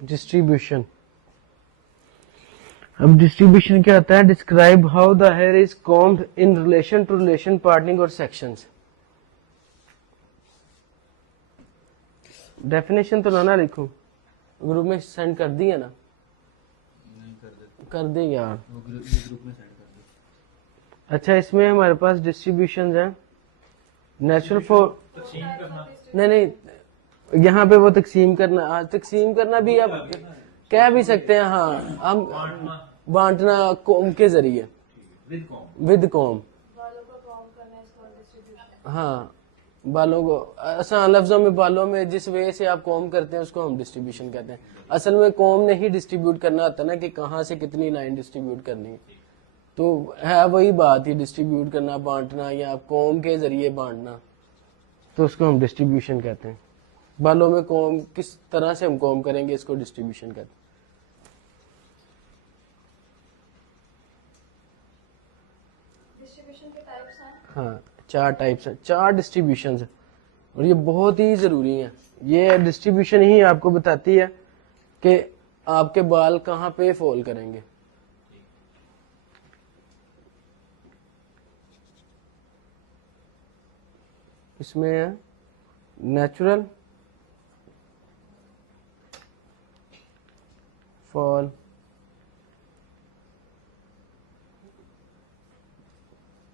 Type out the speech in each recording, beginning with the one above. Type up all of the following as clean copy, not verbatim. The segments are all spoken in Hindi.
डिस्ट्रीब्यूशन। अब डिस्ट्रीब्यूशन क्या आता है? Describe how the hair is combed in relation to relation, parting और सेक्शंस। डेफिनेशन तो ना लिखूं, ग्रुप में सेंड कर दी है ना? नहीं कर दे यार। वो ग्रुप में सेंड कर दो। अच्छा, इसमें हमारे पास डिस्ट्रीब्यूशन है नेचुरल फॉर, नहीं नहीं, यहाँ पे वो तकसीम करना, तकसीम करना भी आप कह भी सकते हैं। हाँ, हम बांटना कौम के जरिए, विद कौम। हाँ, बालों को आसान लफ्जों में, बालों में जिस वे से आप कॉम करते हैं उसको हम डिस्ट्रीब्यूशन कहते हैं। असल में कॉम ने ही डिस्ट्रीब्यूट करना होता है ना, कि कहाँ से कितनी लाइन डिस्ट्रीब्यूट करनी है। तो है वही बात ही, डिस्ट्रीब्यूट करना, बांटना, या कॉम के जरिए बांटना, तो उसको हम डिस्ट्रीब्यूशन कहते हैं। बालों में कॉम किस तरह से हम कॉम करेंगे, इसको डिस्ट्रीब्यूशन कहते हैं। डिस्ट्रीब्यूशन के टाइप्स हैं। हाँ, 4 टाइप्स हैं, 4 डिस्ट्रीब्यूशन है, और ये बहुत ही जरूरी है। ये डिस्ट्रीब्यूशन ही आपको बताती है कि आपके बाल कहाँ पे फॉल करेंगे। इसमें है natural fall,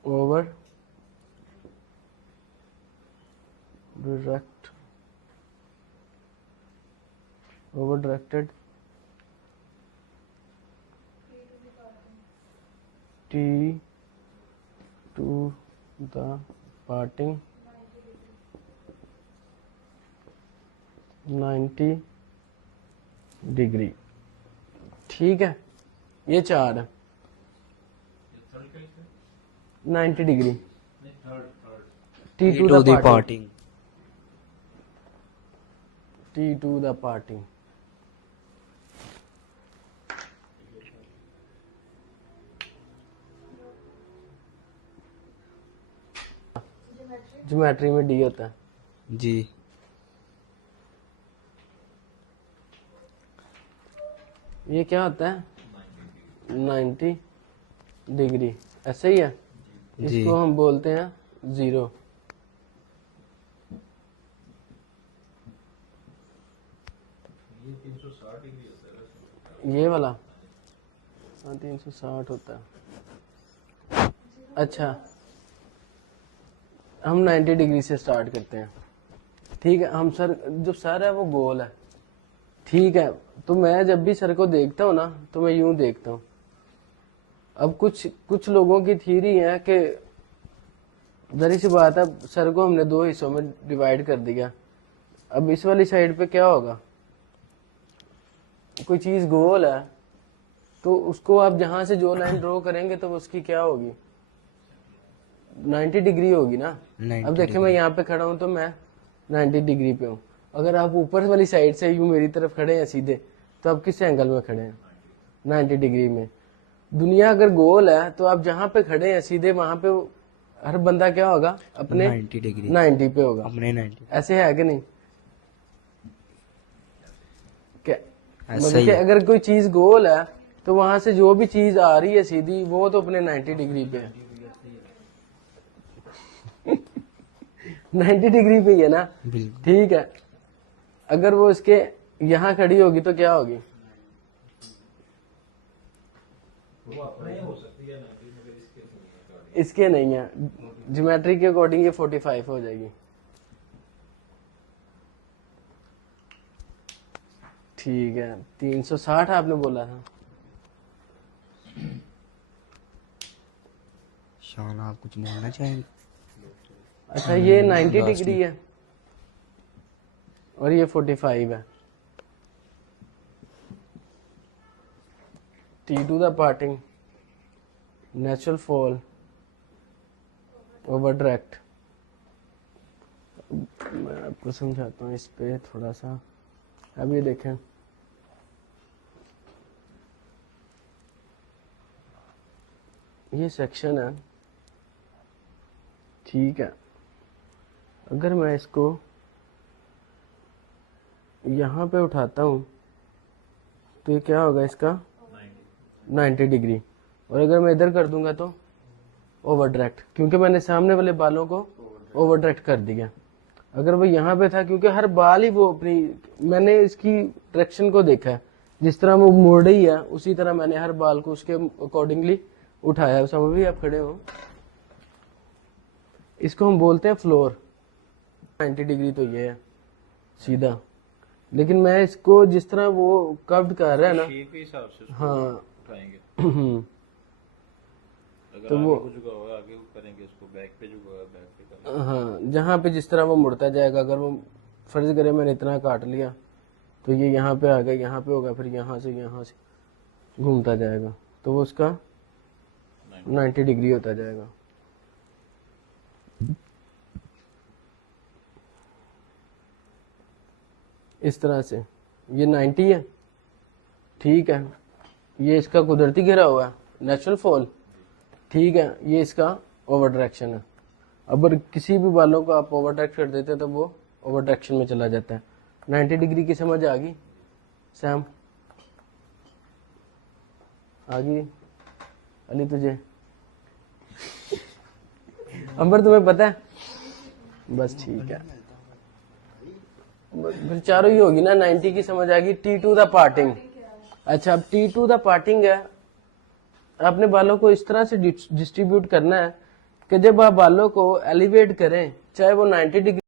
over direct, over directed, T to the parting, 90 degree. ठीक है, ये 4 है। 90 degree, T to the parting, T to the parting. Geometry में डी होता है जी। ये क्या होता है? 90 डिग्री, ऐसे ही है। जी। इसको हम बोलते हैं 0। ये वाला, हाँ, 360 होता है। अच्छा, हम 90 डिग्री से स्टार्ट करते हैं। ठीक है, हम सर, जो सर है वो गोल है। ठीक है, तो मैं जब भी सर को देखता हूँ ना, तो मैं यूं देखता हूँ। अब कुछ लोगों की थ्योरी है कि जरी सी बात है, सर को हमने 2 हिस्सों में डिवाइड कर दिया। अब इस वाली साइड पे क्या होगा? कोई चीज गोल है, तो उसको आप जहां से जो लाइन ड्रॉ करेंगे तो उसकी क्या होगी? 90 डिग्री होगी ना। 90 अब देखिए, मैं यहाँ पे खड़ा हूँ तो मैं 90 डिग्री पे हूँ। अगर आप ऊपर वाली साइड से यूं मेरी तरफ खड़े हैं सीधे, तो आप किस एंगल में खड़े हैं? 90 डिग्री में। दुनिया अगर गोल है, तो आप जहां पे खड़े हैं सीधे, वहां पे हर बंदा क्या होगा? अपने 90 डिग्री 90 पे होगा। अपने 90। ऐसे है कि नहीं? क्या ऐसा मतलब ही कि है। अगर कोई चीज गोल है, तो वहां से जो भी चीज आ रही है सीधी, वो तो अपने 90 डिग्री पे है। 90 डिग्री पे ही है ना। बिल्कुल। ठीक है, अगर वो इसके यहाँ खड़ी होगी तो क्या होगी? इसके नहीं है, ज्योमेट्री के अकॉर्डिंग ये 45 हो जाएगी। ठीक है, 360 आपने बोला था। शान, आप कुछ बोलना चाहेंगे? अच्छा, ये 90 लास्ट डिग्री में। है और ये 45 है। T to the parting, natural fall, over direct. मैं आपको समझाता हूँ इस पे थोड़ा सा। अब ये देखें, ये सेक्शन है। ठीक है, अगर मैं इसको यहाँ पे उठाता हूँ तो ये क्या होगा इसका 90 डिग्री। और अगर मैं इधर कर दूंगा तो ओवर डायरेक्ट, क्योंकि मैंने सामने वाले बालों को ओवर डायरेक्ट कर दिया। अगर वो यहाँ पे था, क्योंकि हर बाल ही वो अपनी, मैंने इसकी डायरेक्शन को देखा है, जिस तरह वो मोड़ रही है उसी तरह मैंने हर बाल को उसके अकॉर्डिंगली उठाया। समझ भी आप खड़े हो, इसको हम बोलते हैं फ्लोर। 90 डिग्री तो ये है सीधा, लेकिन मैं इसको जिस तरह वो कर्व्ड कर रहा है ना, शेप के हिसाब से उसको हाँ उठाएंगे। अगर तो आगे वो को झुका हुआ आगे को करेंगे, उसको बैक पे झुका हुआ बैक पे करेंगे। हाँ, जहाँ पे जिस तरह वो मुड़ता जाएगा, अगर वो फर्ज करे मैंने इतना काट लिया तो ये यहाँ पे आ गया, यहाँ पे होगा, फिर यहाँ से घूमता जाएगा, तो वो उसका 90 डिग्री होता जाएगा। इस तरह से ये 90 है, ठीक है। ये इसका कुदरती गिरा हुआ है, नेचुरल फॉल, ठीक है। ये इसका ओवर डायरेक्शन है। अगर किसी भी बालों को आप ओवर डायरेक्ट कर देते हैं तो वो ओवर डायरेक्शन में चला जाता है। 90 डिग्री की समझ आ गई सैम? आ गई अली तुझे? अंबर तुम्हें पता है? बस ठीक है, फिर चारों ही होगी ना। 90 की समझ आ गई। T to the parting. अच्छा, अब टी टू द पार्टिंग है, अपने बालों को इस तरह से डिस्ट्रीब्यूट करना है कि जब आप बालों को एलिवेट करें, चाहे वो 90 डिग्री